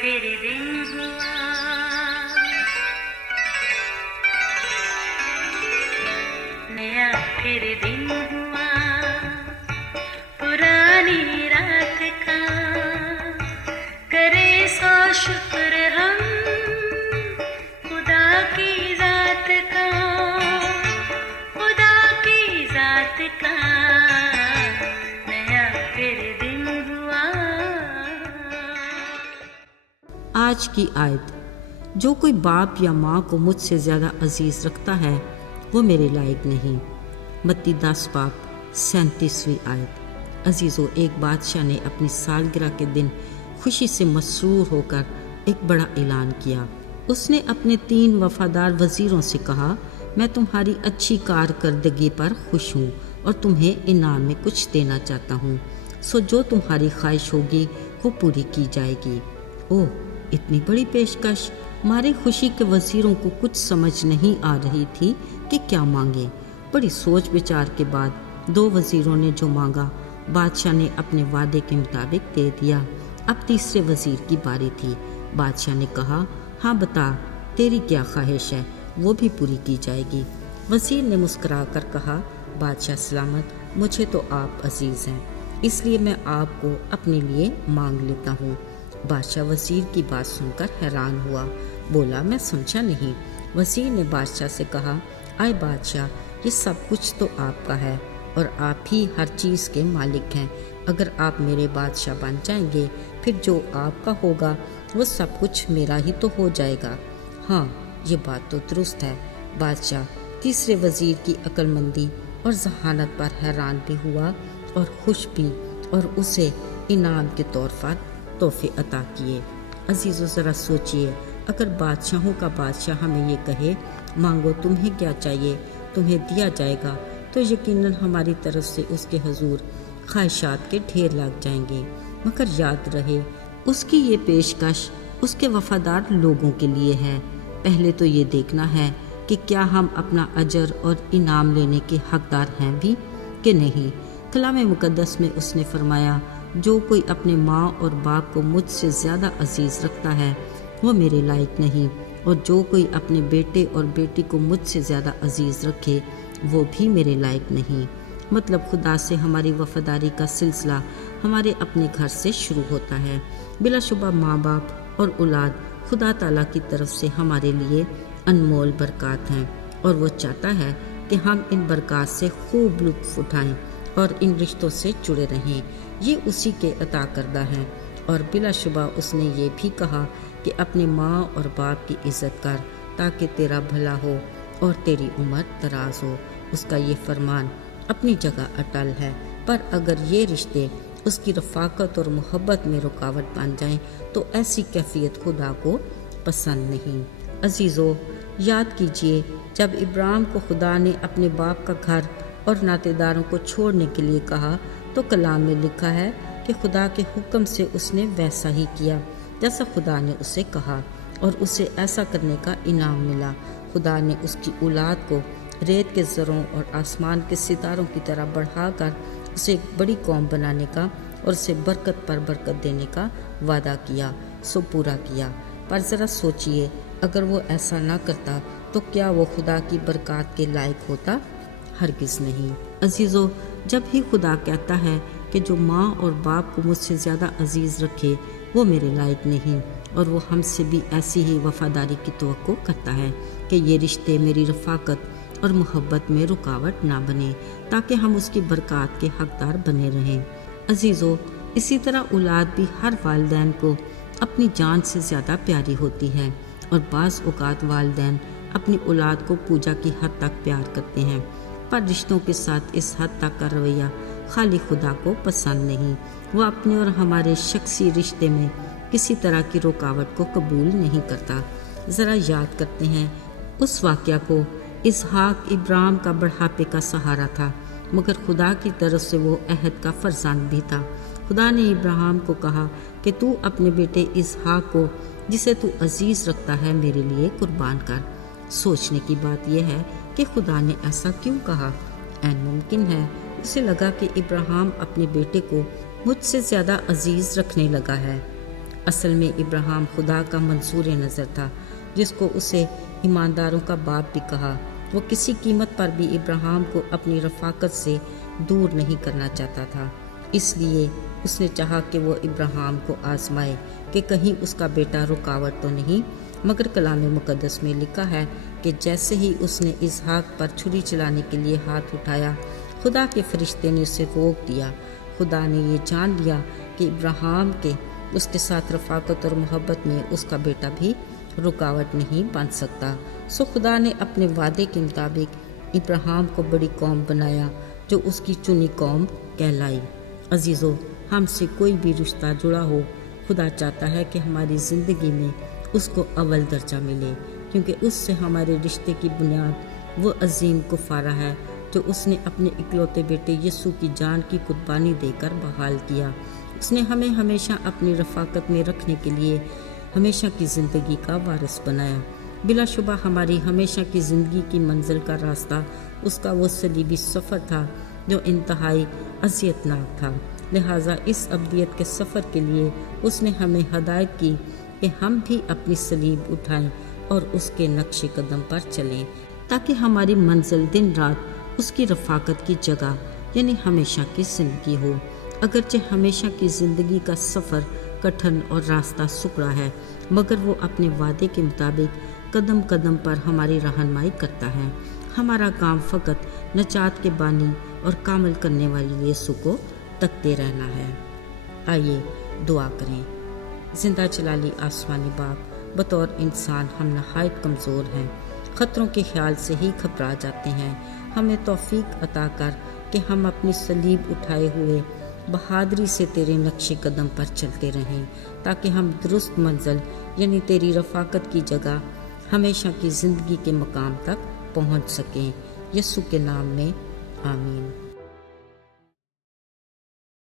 फिर दिन हुआ, नया फिर दिन हुआ, पुरानी रात का करे सो शुक्र हम खुदा की जात का, खुदा की जात का नया फिर दिन हुआ। आज की आयत, जो कोई बाप या माँ को मुझसे ज़्यादा अजीज़ रखता है वो मेरे लायक नहीं। मत्ती 10 बाब 37वीं आयत। अजीज़ों, एक बादशाह ने अपनी सालगिरह के दिन खुशी से मसरूर होकर एक बड़ा ऐलान किया। उसने अपने 3 वफादार वज़ीरों से कहा, मैं तुम्हारी अच्छी कारकर्दगी पर खुश हूँ और तुम्हें इनाम में कुछ देना चाहता हूँ, सो जो तुम्हारी ख्वाहिश होगी वो पूरी की जाएगी। ओह, इतनी बड़ी पेशकश! हमारी खुशी के वज़ीरों को कुछ समझ नहीं आ रही थी कि क्या मांगे। बड़ी सोच विचार के बाद 2 वज़ीरों ने जो मांगा, बादशाह ने अपने वादे के मुताबिक दे दिया। अब तीसरे वज़ीर की बारी थी। बादशाह ने कहा, हाँ बता, तेरी क्या ख्वाहिश है, वो भी पूरी की जाएगी। वज़ीर ने मुस्कुरा कर कहा, बादशाह सलामत, मुझे तो आप अजीज़ हैं, इसलिए मैं आपको अपने लिए मांग लेता हूँ। बादशाह वज़ीर की बात सुनकर हैरान हुआ, बोला, मैं समझा नहीं। वज़ीर ने बादशाह से कहा, आए बादशाह, ये सब कुछ तो आपका है और आप ही हर चीज़ के मालिक हैं। अगर आप मेरे बादशाह बन जाएंगे, फिर जो आपका होगा वो सब कुछ मेरा ही तो हो जाएगा। हाँ, ये बात तो दुरुस्त है। बादशाह तीसरे वज़ीर की अक्लमंदी और जहानत पर हैरान भी हुआ और खुश भी, और उसे इनाम के तौर पर तोहफे अता किए। अजीज़ों, ज़रा सोचिए, अगर बादशाहों का बादशाह हमें ये कहे, मांगो तुम्हें क्या चाहिए, तुम्हें दिया जाएगा, तो यकीनन हमारी तरफ से उसके हुजूर ख्वाहिशात के ढेर लग जाएंगे। मगर याद रहे, उसकी ये पेशकश उसके वफादार लोगों के लिए है। पहले तो ये देखना है कि क्या हम अपना अजर और इनाम लेने के हकदार हैं भी कि नहीं। कलाम मुकद्दस में उसने फरमाया, जो कोई अपने माँ और बाप को मुझसे ज़्यादा अजीज़ रखता है वो मेरे लायक नहीं, और जो कोई अपने बेटे और बेटी को मुझसे ज़्यादा अजीज़ रखे वो भी मेरे लायक नहीं। मतलब खुदा से हमारी वफ़ादारी का सिलसिला हमारे अपने घर से शुरू होता है। बिलाशुबा माँ बाप और औलाद खुदा ताला की तरफ से हमारे लिए अनमोल बरक़ात हैं, और वो चाहता है कि हम इन बरक़ात से खूब लुत्फ़ उठाएं और इन रिश्तों से जुड़े रहें। ये उसी के अता करदा हैं। और बिलाशुबा उसने ये भी कहा कि अपने माँ और बाप की इज़्ज़त कर ताकि तेरा भला हो और तेरी उम्र दराज हो। उसका ये फरमान अपनी जगह अटल है, पर अगर ये रिश्ते उसकी रफ़ाकत और मोहब्बत में रुकावट बन जाएं तो ऐसी कैफियत खुदा को पसंद नहीं। अजीज़ों, याद कीजिए, जब इब्राहिम को खुदा ने अपने बाप का घर और नातेदारों को छोड़ने के लिए कहा तो कलाम में लिखा है कि खुदा के हुक्म से उसने वैसा ही किया जैसा खुदा ने उसे कहा, और उसे ऐसा करने का इनाम मिला। खुदा ने उसकी औलाद को रेत के ज़रों और आसमान के सितारों की तरह बढ़ाकर उसे एक बड़ी कौम बनाने का और उसे बरकत पर बरकत देने का वादा किया, सो पूरा किया। पर ज़रा सोचिए, अगर वो ऐसा ना करता तो क्या वो खुदा की बरकत के लायक होता? हरगिज़ नहीं। अजीज़ों, जब ही खुदा कहता है कि जो माँ और बाप को मुझसे ज़्यादा अजीज़ रखे वो मेरे लायक नहीं, और वो हमसे भी ऐसी ही वफ़ादारी की तवक्को करता है कि ये रिश्ते मेरी रफ़ाकत और मोहब्बत में रुकावट ना बने, ताकि हम उसकी बरकत के हकदार बने रहें। अजीज़ों, इसी तरह औलाद भी हर वालिदैन को अपनी जान से ज़्यादा प्यारी होती है, और बाज़ औक़ात वालिदैन अपनी औलाद को पूजा की हद तक प्यार करते हैं, पर रिश्तों के साथ इस हद तक का रवैया खाली खुदा को पसंद नहीं। वो अपने और हमारे शख्सी रिश्ते में किसी तरह की रुकावट को कबूल नहीं करता। ज़रा याद करते हैं उस वाक़या को। इसहाक इब्राहिम का बढ़ापे का सहारा था, मगर खुदा की तरफ से वो अहद का फरजांद भी था। खुदा ने इब्राहिम को कहा कि तू अपने बेटे इसहाक को, जिसे तू अजीज़ रखता है, मेरे लिए कुर्बान कर। सोचने की बात यह है कि खुदा ने ऐसा क्यों कहा। ऐन मुमकिन है उसे लगा कि इब्राहिम अपने बेटे को मुझसे ज़्यादा अजीज़ रखने लगा है। اصل میں ابراہیم خدا کا منصور نظر تھا، جس کو اسے ایمانداروں کا باپ بھی کہا۔ وہ کسی قیمت پر بھی ابراہیم کو اپنی رفاقت سے دور نہیں کرنا چاہتا تھا، اس لیے اس نے چاہا کہ وہ ابراہیم کو آزمائے کہ کہیں اس کا بیٹا رکاوٹ تو نہیں۔ مگر کلام مقدس میں لکھا ہے کہ جیسے ہی اس نے اسحاق پر چھری چلانے کے لیے ہاتھ اٹھایا، خدا کے فرشتے نے اسے روک دیا۔ خدا نے یہ جان لیا کہ ابراہیم کے اس کے ساتھ رفاقت اور محبت میں اس کا بیٹا بھی رکاوٹ نہیں بن سکتا۔ سو خدا نے اپنے وعدے کے مطابق ابراہیم کو بڑی قوم بنایا، جو اس کی چنی قوم کہلائی۔ عزیزو، ہم سے کوئی بھی رشتہ جڑا ہو، خدا چاہتا ہے کہ ہماری زندگی میں اس کو اول درجہ ملے، کیونکہ اس سے ہمارے رشتے کی بنیاد وہ عظیم کفارہ ہے جو اس نے اپنے اکلوتے بیٹے یسوع کی جان کی قربانی دے کر بحال کیا۔ اس نے ہمیں ہمیشہ اپنی رفاقت میں رکھنے کے لیے ہمیشہ کی زندگی کا وارث بنایا۔ بلا شبہ ہماری ہمیشہ کی زندگی کی منزل کا راستہ اس کا وہ صلیبی سفر تھا جو انتہائی اذیت ناک تھا، لہٰذا اس ابدیت کے سفر کے لیے اس نے ہمیں ہدایت کی کہ ہم بھی اپنی صلیب اٹھائیں اور اس کے نقش قدم پر چلیں، تاکہ ہماری منزل دن رات اس کی رفاقت کی جگہ یعنی ہمیشہ کی زندگی ہو۔ اگرچہ ہمیشہ کی زندگی کا سفر کٹھن اور راستہ سکڑا ہے، مگر وہ اپنے وعدے کے مطابق قدم قدم پر ہماری رہنمائی کرتا ہے۔ ہمارا کام فقط نجات کے بانی اور کامل کرنے والے یسوع کو تکتے رہنا ہے۔ آئیے دعا کریں۔ زندہ جلالی آسمانی باپ، بطور انسان ہم نہایت کمزور ہیں، خطروں کے خیال سے ہی گھبرا جاتے ہیں۔ ہمیں توفیق عطا کر کہ ہم اپنی صلیب اٹھائے ہوئے بہادری سے تیرے نقش قدم پر چلتے رہیں، تاکہ ہم درست منزل یعنی تیری رفاقت کی جگہ ہمیشہ کی زندگی کے مقام تک پہنچ سکیں۔ یسوع کے نام میں آمین۔